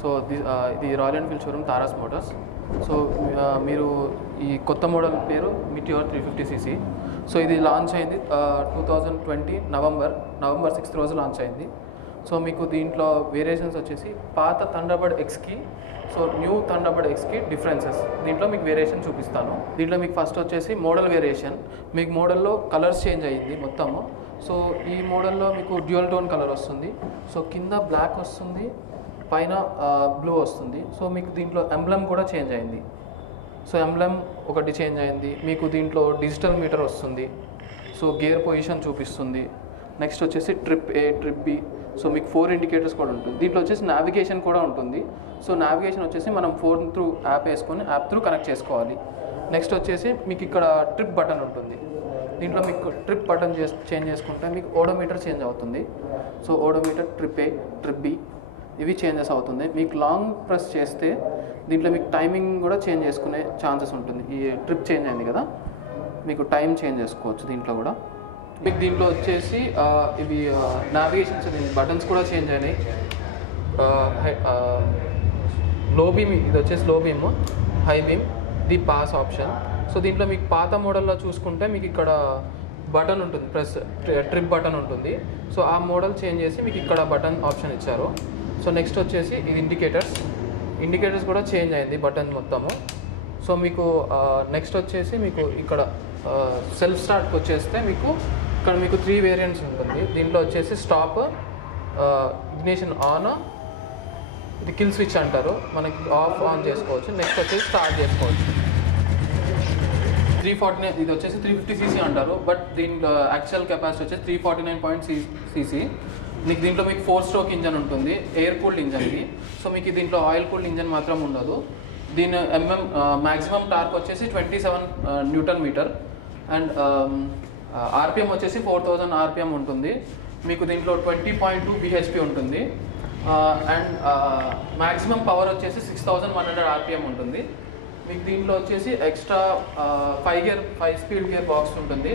So ఇది Royal Enfield showroom Taras motors. So మీరు ఈ కొత్త మోడల్ పేరు మిటియోర్ 350cc. సో ఇది లాంచ్ అయింది 2020 నవంబర్ 6th రోజు లాంచ్ అయింది. సో మీకు దీంట్లో వేరియేషన్స్ వచ్చేసి పాత థండర్బర్డ్ ఎక్స్కి సో న్యూ థండర్బర్డ్ ఎక్స్కి డిఫరెన్సెస్ దీంట్లో మీకు వేరియేషన్ చూపిస్తాను. దీంట్లో మీకు ఫస్ట్ వచ్చేసి మోడల్ వేరియేషన్. మీకు మోడల్లో కలర్స్ చేంజ్ అయ్యింది మొత్తము. సో ఈ మోడల్లో మీకు డ్యూయల్ టోన్ కలర్ వస్తుంది. సో కింద బ్లాక్ వస్తుంది, పైన బ్లూ వస్తుంది. సో మీకు దీంట్లో ఎంబ్లమ్ కూడా చేంజ్ అయింది. సో ఎంబ్లమ్ ఒకటి చేంజ్ అయింది. మీకు దీంట్లో డిజిటల్ మీటర్ వస్తుంది. సో గేర్ పొజిషన్ చూపిస్తుంది. నెక్స్ట్ వచ్చేసి ట్రిప్ ఏ, ట్రిప్ బి. సో మీకు 4 ఇండికేటర్స్ కూడా ఉంటుంది. దీంట్లో వచ్చేసి నావిగేషన్ కూడా ఉంటుంది. సో నావిగేషన్ వచ్చేసి మనం ఫోన్ త్రూ యాప్ వేసుకొని యాప్ త్రూ కనెక్ట్ చేసుకోవాలి. నెక్స్ట్ వచ్చేసి మీకు ఇక్కడ ట్రిప్ బటన్ ఉంటుంది. దీంట్లో మీకు ట్రిప్ బటన్ చేంజ్ చేసుకుంటే మీకు ఓడోమీటర్ చేంజ్ అవుతుంది. సో ఓడోమీటర్ ట్రిప్ ఏ, ట్రిప్ బి ఇవి చేంజెస్ అవుతుంది. మీకు లాంగ్ ప్రెస్ చేస్తే దీంట్లో మీకు టైమింగ్ కూడా చేంజ్ చేసుకునే ఛాన్సెస్ ఉంటుంది. ఈ ట్రిప్ చేంజ్ అయింది కదా, మీకు టైం చేంజ్ చేసుకోవచ్చు దీంట్లో కూడా. మీకు దీంట్లో వచ్చేసి ఇవి నావిగేషన్స్ బటన్స్ కూడా చేంజ్ అయినాయి. లో బీమ్, ఇది వచ్చేసి లో beam, high beam, the pass option. So దీంట్లో మీకు పాత మోడల్లో చూసుకుంటే మీకు ఇక్కడ బటన్ ఉంటుంది, ప్రెస్ ట్రిప్ బటన్ ఉంటుంది. సో ఆ మోడల్ చేంజ్ చేసి మీకు ఇక్కడ బటన్ ఆప్షన్ ఇచ్చారు. సో నెక్స్ట్ వచ్చేసి ఇది ఇండికేటర్స్ కూడా చేంజ్ అయింది బటన్ మొత్తము. సో మీకు నెక్స్ట్ వచ్చేసి మీకు ఇక్కడ సెల్ఫ్ స్టార్ట్కి వచ్చేస్తే మీకు ఇక్కడ మీకు 3 వేరియంట్స్ ఉంటుంది. దీంట్లో వచ్చేసి స్టాప్, ఇగ్నిషన్ ఆన్, ఇది కిల్ స్విచ్ అంటారు, మనకి ఆఫ్ ఆన్ చేసుకోవచ్చు. నెక్స్ట్ వచ్చేసి స్టార్ట్ చేసుకోవచ్చు. 349 ఇది వచ్చేసి 350cc అంటారు, బట్ దీంట్లో యాక్చువల్ కెపాసిటీ వచ్చేసి 349.cc. మీకు దీంట్లో మీకు 4 స్ట్రోక్ ఇంజన్ ఉంటుంది, ఎయిర్ కూల్డ్ ఇంజన్ ఇది. సో మీకు దీంట్లో ఆయిల్ కూల్డ్ ఇంజన్ మాత్రం ఉండదు. దీని మ్యాక్సిమం టార్క్ వచ్చేసి 27 న్యూటన్ మీటర్ అండ్ ఆర్పిఎం వచ్చేసి 4000 ఆర్పిఎం ఉంటుంది. మీకు దీంట్లో 20.2 bhp ఉంటుంది అండ్ మ్యాక్సిమం పవర్ వచ్చేసి 6100 ఆర్పిఎం ఉంటుంది. మీకు దీంట్లో వచ్చేసి ఎక్స్ట్రా 5 స్పీడ్ గేర్ బాక్స్ ఉంటుంది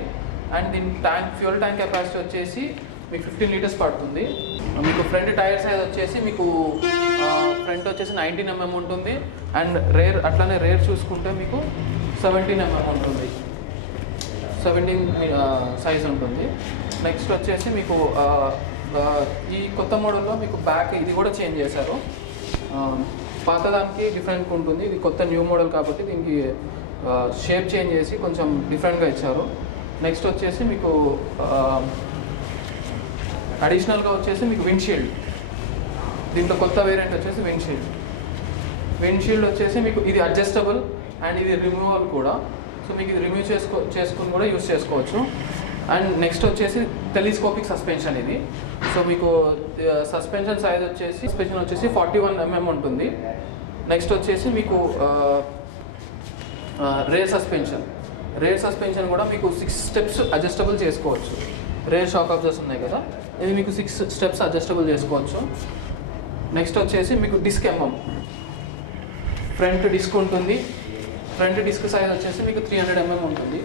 అండ్ దీని ఫ్యూయల్ ట్యాంక్ కెపాసిటీ వచ్చేసి మీకు 15 లీటర్స్ పడుతుంది. మీకు ఫ్రంట్ టైర్ సైజ్ వచ్చేసి మీకు ఫ్రంట్ వచ్చేసి 19 mm ఉంటుంది అండ్ అట్లానే రేర్ చూసుకుంటే మీకు 17 mm ఉంటుంది, 17 సైజ్ ఉంటుంది. నెక్స్ట్ వచ్చేసి మీకు ఈ కొత్త మోడల్లో మీకు బ్యాక్ ఇది కూడా చేంజ్ చేశారు. పాతదానికి డిఫరెంట్ ఉంటుంది, ఇది కొత్త న్యూ మోడల్ కాబట్టి దీనికి షేప్ చేంజ్ చేసి కొంచెం డిఫరెంట్గా ఇచ్చారు. నెక్స్ట్ వచ్చేసి మీకు అడిషనల్గా వచ్చేసి మీకు విండ్షీల్డ్, దీంట్లో కొత్త వేరియంట్ వచ్చేసి విండ్షీల్డ్ వచ్చేసి మీకు ఇది అడ్జస్టబుల్ అండ్ ఇది రిమూవల్ కూడా. సో మీకు ఇది రిమూవ్ చేసుకుని కూడా యూస్ చేసుకోవచ్చు. అండ్ నెక్స్ట్ వచ్చేసి టెలిస్కోపిక్ సస్పెన్షన్ ఇది. సో మీకు సస్పెన్షన్ సైజ్ వచ్చేసి 41 mm ఉంటుంది. నెక్స్ట్ వచ్చేసి మీకు రేర్ సస్పెన్షన్ కూడా మీకు 6 స్టెప్స్ అడ్జస్టబుల్ చేసుకోవచ్చు. రేర్ షాక్ అబ్జర్వర్స్ ఉన్నాయి కదా, ఇది మీకు 6 స్టెప్స్ అడ్జస్టబుల్ చేసుకోవచ్చు. నెక్స్ట్ వచ్చేసి మీకు డిస్క్ ఫ్రంట్ డిస్క్ ఉంటుంది. ఫ్రంట్ డిస్క్ సైజ్ వచ్చేసి మీకు 300 mm ఉంటుంది.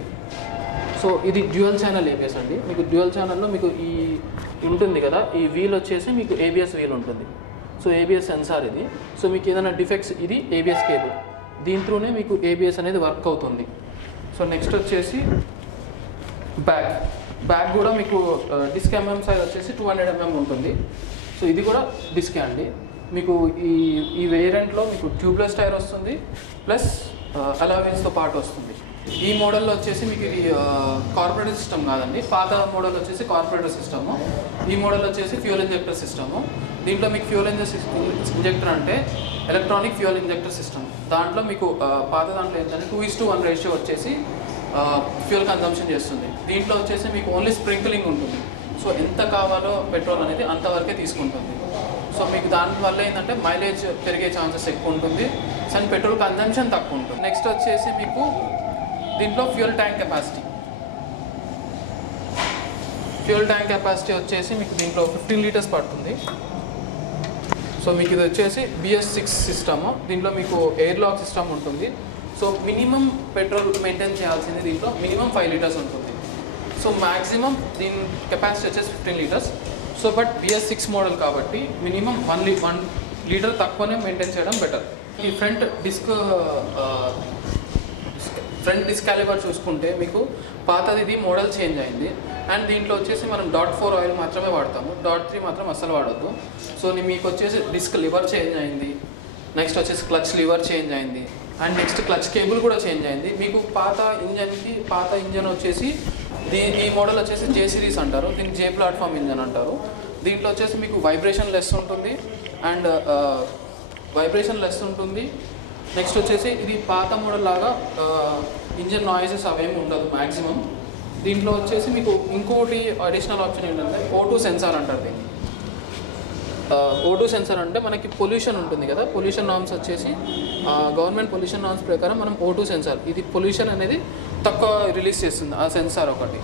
సో ఇది డ్యూయల్ ఛానల్ ఏబిఎస్ అండి. మీకు డ్యూయల్ ఛానల్లో మీకు ఈ ఉంటుంది కదా, ఈ వీల్ వచ్చేసి మీకు ఏబిఎస్ వీల్ ఉంటుంది. సో ఏబిఎస్ సెన్సార్ ఇది. సో మీకు ఏదైనా డిఫెక్ట్స్, ఇది ఏబిఎస్ కేబుల్, దీని త్రూనే మీకు ఏబిఎస్ అనేది వర్క్ అవుతుంది. సో నెక్స్ట్ వచ్చేసి బ్యాక్ కూడా మీకు డిస్క్ సైజ్ వచ్చేసి 200 mm ఉంటుంది. సో ఇది కూడా డిస్కే అండి. మీకు ఈ వేరియంట్లో మీకు ట్యూబ్లెస్ టైర్ వస్తుంది ప్లస్ అలావీల్స్తో పాటు వస్తుంది. ఈ మోడల్లో వచ్చేసి మీకు ఇది కార్పొరేటర్ సిస్టమ్ కాదండి, పాత మోడల్ వచ్చేసి కార్పొరేటర్ సిస్టము. ఈ మోడల్ వచ్చేసి ఫ్యూయల్ ఇంజెక్టర్ సిస్టము. దీంట్లో మీకు ఫ్యూయల్ ఇంజెక్టర్ అంటే ఎలక్ట్రానిక్ ఫ్యూయల్ ఇంజెక్టర్ సిస్టమ్. దాంట్లో మీకు పాత దాంట్లో ఏంటంటే 2:1 రేషియో వచ్చేసి ఫ్యూయల్ కన్జంప్షన్ చేస్తుంది. దీంట్లో వచ్చేసి మీకు ఓన్లీ స్ప్రింక్లింగ్ ఉంటుంది. సో ఎంత కావాలో పెట్రోల్ అనేది అంతవరకే తీసుకుంటుంది. సో మీకు దానివల్ల ఏంటంటే మైలేజ్ పెరిగే ఛాన్సెస్ ఎక్కువ ఉంటుంది అండ్ పెట్రోల్ కన్జంప్షన్ తక్కువ ఉంటుంది. నెక్స్ట్ వచ్చేసి మీకు దీంట్లో ఫ్యూయల్ ట్యాంక్ కెపాసిటీ వచ్చేసి మీకు దీంట్లో 15 లీటర్స్ పడుతుంది. సో మీకు ఇది వచ్చేసి BS6 సిస్టమ్. దీంట్లో మీకు ఎయిర్ లాక్ సిస్టమ్ ఉంటుంది. సో మినిమం పెట్రోల్ మెయింటైన్ చేయాల్సింది దీంట్లో మినిమం 5 లీటర్స్ ఉంటుంది. సో మ్యాక్సిమం దీని కెపాసిటీ వచ్చేసి 15 litres. So but BS6 model కాబట్టి మినిమం 1 లీటర్ తక్కువనే మెయింటైన్ చేయడం బెటర్. ఈ ఫ్రంట్ డిస్క్ క్యాలిబర్ చూసుకుంటే మీకు పాతది ఇది మోడల్ చేంజ్ అయింది. అండ్ దీంట్లో వచ్చేసి మనం .4 ఆయిల్ మాత్రమే వాడతాము, .3 మాత్రం అస్సలు వాడద్దు. సో మీకు వచ్చేసి డిస్క్ లివర్ చేంజ్ అయింది, నెక్స్ట్ వచ్చేసి క్లచ్ లివర్ చేంజ్ అయింది, అండ్ నెక్స్ట్ క్లచ్ కేబుల్ కూడా చేంజ్ అయింది. మీకు పాత ఇంజన్ వచ్చేసి ఈ మోడల్ వచ్చేసి జే సిరీస్ అంటారు, దీనికి జే ప్లాట్ఫామ్ ఇంజన్ అంటారు. దీంట్లో వచ్చేసి మీకు వైబ్రేషన్ లెస్ ఉంటుంది. నెక్స్ట్ వచ్చేసి ఇది పాత మోడల్ లాగా ఇంజన్ నాయిసెస్ అవేమి ఉండదు మ్యాక్సిమం. దీంట్లో వచ్చేసి మీకు ఇంకోటి అడిషనల్ ఆప్షన్ ఏంటంటే O2 సెన్సార్ అంటారు దీన్ని. O2 సెన్సార్ అంటే మనకి పొల్యూషన్ ఉంటుంది కదా, పొల్యూషన్ నార్మ్స్ వచ్చేసి గవర్నమెంట్ పొల్యూషన్ నార్మ్స్ ప్రకారం మనం O2 సెన్సార్, ఇది పొల్యూషన్ అనేది తక్కువ రిలీజ్ చేస్తుంది ఆ సెన్సార్ ఒకటి.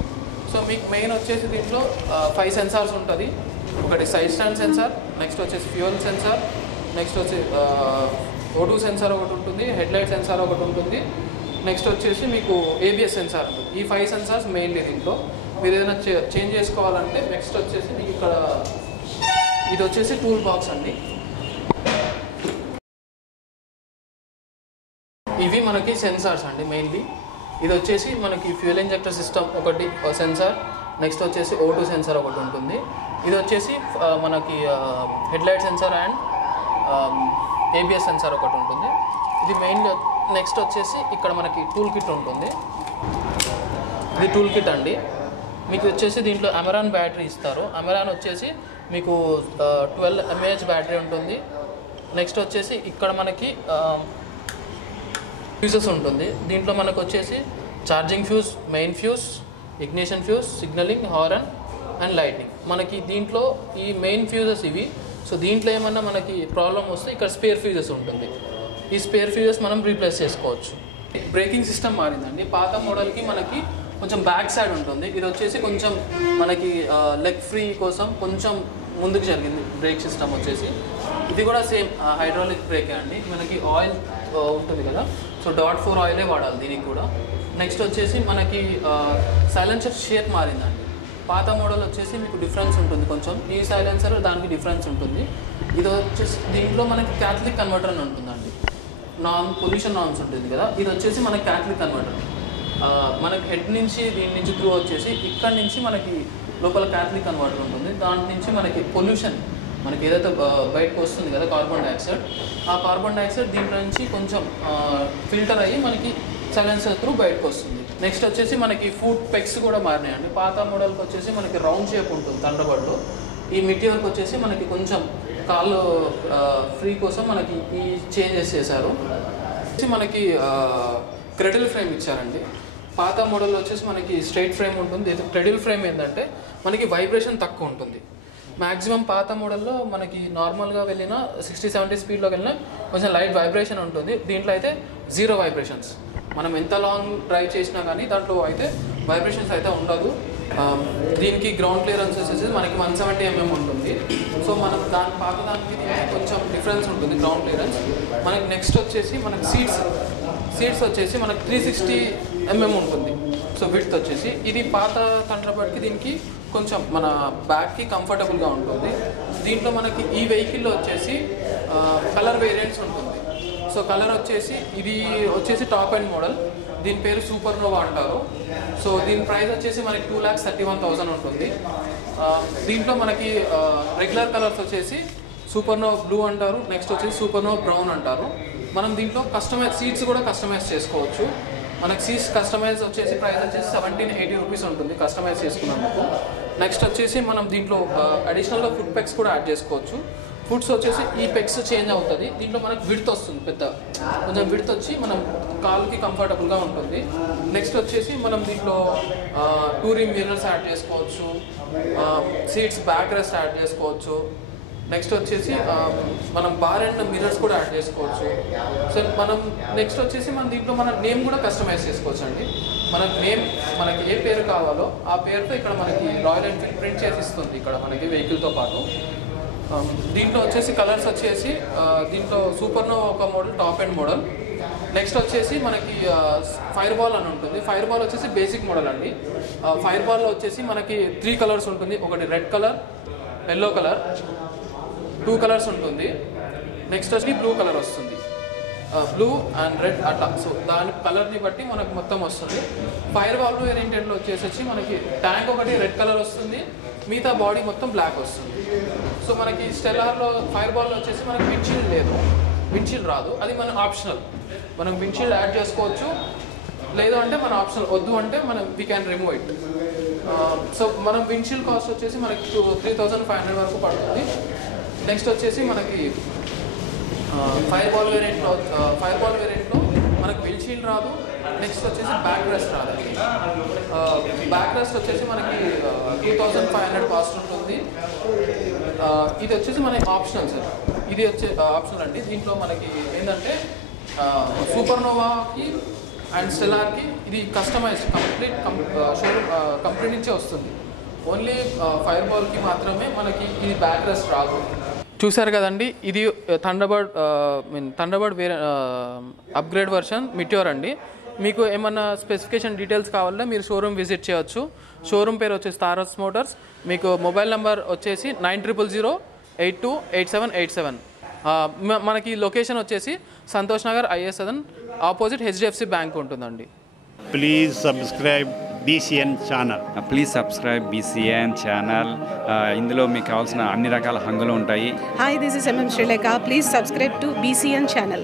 సో మీకు మెయిన్ వచ్చేసి దీంట్లో 5 సెన్సార్స్ ఉంటుంది. ఒకటి సైడ్ స్టాండ్ సెన్సార్, నెక్స్ట్ వచ్చేసి ఫ్యూయల్ సెన్సార్, నెక్స్ట్ వచ్చి O2 సెన్సార్ ఒకటి ఉంటుంది, హెడ్లైట్ సెన్సార్ ఒకటి ఉంటుంది, నెక్స్ట్ వచ్చేసి మీకు ABS సెన్సార్ ఉంటుంది. ఈ 5 సెన్సార్స్ మెయిన్లీ దీంట్లో. మీరు ఏదైనా చేంజ్ చేసుకోవాలంటే నెక్స్ట్ వచ్చేసి మీకు ఇక్కడ ఇది వచ్చేసి టూల్ బాక్స్ అండి. ఇవి మనకి సెన్సార్స్ అండి మెయిన్లీ. ఇది వచ్చేసి మనకి ఫ్యూయల్ ఇంజెక్టర్ సిస్టమ్ ఒకటి సెన్సార్, నెక్స్ట్ వచ్చేసి O2 సెన్సార్ ఒకటి ఉంటుంది. ఇది వచ్చేసి మనకి headlight sensor and ABS sensor ఒకటి ఉంటుంది. ఇది మెయిన్గా. నెక్స్ట్ వచ్చేసి ఇక్కడ మనకి టూల్ కిట్ ఉంటుంది. ఇది టూల్ కిట్ అండి. మీకు వచ్చేసి దీంట్లో అమెరాన్ బ్యాటరీ ఇస్తారు. అమెరాన్ వచ్చేసి మీకు 12 mAh బ్యాటరీ ఉంటుంది. నెక్స్ట్ వచ్చేసి ఇక్కడ మనకి ఫ్యూజెస్ ఉంటుంది. దీంట్లో మనకు వచ్చేసి charging fuse, main fuse, ignition fuse, signalling, horn and lighting. మనకి దీంట్లో ఈ మెయిన్ ఫ్యూజెస్ ఇవి. సో దీంట్లో ఏమన్నా మనకి ప్రాబ్లం వస్తే ఇక్కడ స్పేర్ ఫ్యూజెస్ ఉంటుంది. ఈ స్పేర్ ఫ్యూజెస్ మనం రీప్లేస్ చేసుకోవచ్చు. బ్రేకింగ్ సిస్టమ్ మారిందండి. పాత మోడల్కి మనకి కొంచెం బ్యాక్ సైడ్ ఉంటుంది, ఇది వచ్చేసి కొంచెం మనకి లెగ్ ఫ్రీ కోసం కొంచెం ముందుకు జరిగింది బ్రేక్ సిస్టమ్ వచ్చేసి. ఇది కూడా సేమ్ హైడ్రాలిక్ బ్రేకే అండి. మనకి ఆయిల్ ఉంటుంది కదా, సో .4 ఆయిలే వాడాలి దీనికి కూడా. నెక్స్ట్ వచ్చేసి మనకి సైలెన్సర్ షేప్ మారిందండి. పాత మోడల్ వచ్చేసి మీకు డిఫరెన్స్ ఉంటుంది కొంచెం, ఈ సైలెన్సర్ దానికి డిఫరెన్స్ ఉంటుంది. ఇది వచ్చేసి దీంట్లో మనకి క్యాథలిక్ కన్వర్టర్ అని ఉంటుందండి. పొల్యూషన్ నార్మ్స్ ఉంటుంది కదా, ఇది వచ్చేసి మనకి క్యాథలిక్ కన్వర్టర్. మనకి హెడ్ నుంచి దీని నుంచి త్రూ వచ్చేసి ఇక్కడ నుంచి మనకి లోపల క్యాథలిక్ కన్వర్టర్ ఉంటుంది. దాని నుంచి మనకి పొల్యూషన్ మనకి ఏదైతే బయటకు వస్తుంది కదా కార్బన్ డైఆక్సైడ్, ఆ కార్బన్ డైఆక్సైడ్ దీంట్లో నుంచి కొంచెం ఫిల్టర్ అయ్యి మనకి సైలెన్సర్ త్రూ బయటకు వస్తుంది. నెక్స్ట్ వచ్చేసి మనకి ఫుట్ పెక్స్ కూడా మారినాయండి. పాత మోడల్కి వచ్చేసి మనకి రౌండ్ షేప్ ఉంటుంది థండర్బర్డ్లో. ఈ మిటియోర్కి వచ్చేసి మనకి కొంచెం కాళ్ళు ఫ్రీ కోసం మనకి ఈ చేంజెస్ చేశారు. మనకి క్రెడిల్ ఫ్రేమ్ ఇచ్చారండి. పాత మోడల్లో వచ్చేసి మనకి స్ట్రైట్ ఫ్రేమ్ ఉంటుంది. క్రెడిల్ ఫ్రేమ్ ఏంటంటే మనకి వైబ్రేషన్ తక్కువ ఉంటుంది. మ్యాక్సిమం పాత మోడల్లో మనకి నార్మల్గా వెళ్ళినా 60-70 స్పీడ్లోకి వెళ్ళినా కొంచెం లైట్ వైబ్రేషన్ ఉంటుంది. దీంట్లో అయితే 0 వైబ్రేషన్స్. మనం ఎంత లాంగ్ డ్రైవ్ చేసినా కానీ దాంట్లో అయితే వైబ్రేషన్స్ అయితే ఉండదు. దీనికి గ్రౌండ్ క్లియరెన్స్ వచ్చేసి మనకి 170 mm ఉంటుంది. సో మనం పాత దానికి కొంచెం డిఫరెన్స్ ఉంటుంది గ్రౌండ్ క్లియరెన్స్. మనకి నెక్స్ట్ వచ్చేసి మనకి సీట్స్ వచ్చేసి మనకి 360 mm ఉంటుంది. సో విడ్త్ వచ్చేసి ఇది పాత థండర్బర్డ్కి దీనికి కొంచెం మన బ్యాక్కి కంఫర్టబుల్గా ఉంటుంది. దీంట్లో మనకి ఈ వెహికల్లో వచ్చేసి కలర్ వేరియంట్స్ ఉంటుంది. సో కలర్ వచ్చేసి ఇది వచ్చేసి టాప్ ఎండ్ మోడల్, దీని పేరు సూపర్ నోవా అంటారు. సో దీని ప్రైస్ వచ్చేసి మనకి 2,31,000 ఉంటుంది. దీంట్లో మనకి రెగ్యులర్ కలర్స్ వచ్చేసి సూపర్ నోవా బ్లూ అంటారు, నెక్స్ట్ వచ్చేసి సూపర్ నోవా బ్రౌన్ అంటారు. మనం దీంట్లో సీట్స్ కూడా కస్టమైజ్ చేసుకోవచ్చు. మనకి సీట్స్ కస్టమైజ్ వచ్చేసి ప్రైస్ వచ్చేసి 1780 రూపీస్ ఉంటుంది కస్టమైజ్ చేసుకున్నందుకు. నెక్స్ట్ వచ్చేసి మనం దీంట్లో అడిషనల్గా ఫుట్ పెక్స్ కూడా యాడ్ చేసుకోవచ్చు. ఫుడ్స్ వచ్చేసి ఈ పెక్స్ చేంజ్ అవుతుంది. దీంట్లో మనకి విడ్త్ వస్తుంది, కొంచెం విడ్త్ వచ్చి మనం కాలుకి కంఫర్టబుల్గా ఉంటుంది. నెక్స్ట్ వచ్చేసి మనం దీంట్లో టూరింగ్ మిర్రర్స్ యాడ్ చేసుకోవచ్చు, సీట్స్ బ్యాక్ రెస్ట్ యాడ్ చేసుకోవచ్చు. నెక్స్ట్ వచ్చేసి మనం బార్ అండ్ మిర్రర్స్ కూడా యాడ్ చేసుకోవచ్చు. సో నెక్స్ట్ వచ్చేసి మనం దీంట్లో మన నేమ్ కూడా కస్టమైజ్ చేసుకోవచ్చు అండి. మనకి ఏ పేరు కావాలో ఆ పేరుతో ఇక్కడ మనకి రాయల్ ఎన్ఫీల్డ్ ప్రింట్ చేసి ఇస్తుంది ఇక్కడ మనకి వెహికల్తో పాటు. దీంట్లో వచ్చేసి కలర్స్ వచ్చేసి దీంట్లో సూపర్ నోవా ఒక model, top end model. Next వచ్చేసి మనకి ఫైర్ బాల్ అని ఉంటుంది. ఫైర్ బాల్ వచ్చేసి బేసిక్ మోడల్ అండి. ఫైర్ బాల్లో వచ్చేసి మనకి 3 కలర్స్ ఉంటుంది. ఒకటి red colour, yellow colour, 2 colours ఉంటుంది. నెక్స్ట్ వచ్చి బ్లూ కలర్ వస్తుంది, బ్లూ అండ్ రెడ్ అట్లా. సో దాని కలర్ని బట్టి మనకు మొత్తం వస్తుంది. ఫైర్ వాల్వ్ వేరియంట్లో వచ్చేసి మనకి ట్యాంక్ ఒకటి రెడ్ కలర్ వస్తుంది, మిగతా బాడీ మొత్తం బ్లాక్ వస్తుంది. సో మనకి స్టెల్లార్లో ఫైర్ బాల్లో వచ్చేసి మనకి విండ్షీల్డ్ లేదు, విండ్షీల్డ్ రాదు, అది మన ఆప్షనల్. మనం విండ్షీల్డ్ యాడ్ చేసుకోవచ్చు, లేదు అంటే మన ఆప్షనల్, వద్దు అంటే మనం we can remove it. So మనం విండ్షీల్డ్ కాస్ట్ వచ్చేసి మనకి 3500 వరకు పడుతుంది. నెక్స్ట్ వచ్చేసి మనకి ఫైర్ బాల్ వేరియంట్లో మనకి విండ్షీల్డ్ రాదు. నెక్స్ట్ వచ్చేసి బ్యాక్ రెస్ట్ రాదండి. బ్యాక్ రెస్ట్ వచ్చేసి మనకి 2500 కాస్ట్ ఉంటుంది. ఇది వచ్చేసి మనకి ఆప్షనల్ సార్, ఇది వచ్చే ఆప్షనల్ అండి. దీంట్లో మనకి ఏంటంటే సూపర్నోవాకి అండ్ స్టెల్లార్కి ఇది కస్టమైజ్డ్ షోరూమ్ కంపెనీ నుంచే వస్తుంది. ఓన్లీ ఫైర్ బాల్కి మాత్రమే మనకి ఇది బ్యాక్ రెస్ట్ రాదు. చూసారు కదండి, ఇది థండర్బర్డ్ వేరే అప్గ్రేడ్ వర్షన్ మిటియోర్ అండి. మీకు ఏమన్నా స్పెసిఫికేషన్ డీటెయిల్స్ కావాలంటే మీరు షోరూమ్ విజిట్ చేయొచ్చు. షోరూమ్ పేరు వచ్చేసి తారస్ మోటార్స్. మీకు మొబైల్ నెంబర్ వచ్చేసి 9000828787. మనకి లొకేషన్ వచ్చేసి Santosh Nagar IS7 opposite HDFC bank ఉంటుందండి. Please subscribe BCN channel. Please subscribe BCN channel. ఇందులో మీకు కావాల్సిన అన్ని రకాల హంగులు ఉంటాయి. Hi, this is MM Sri Lanka. Please subscribe to BCN channel.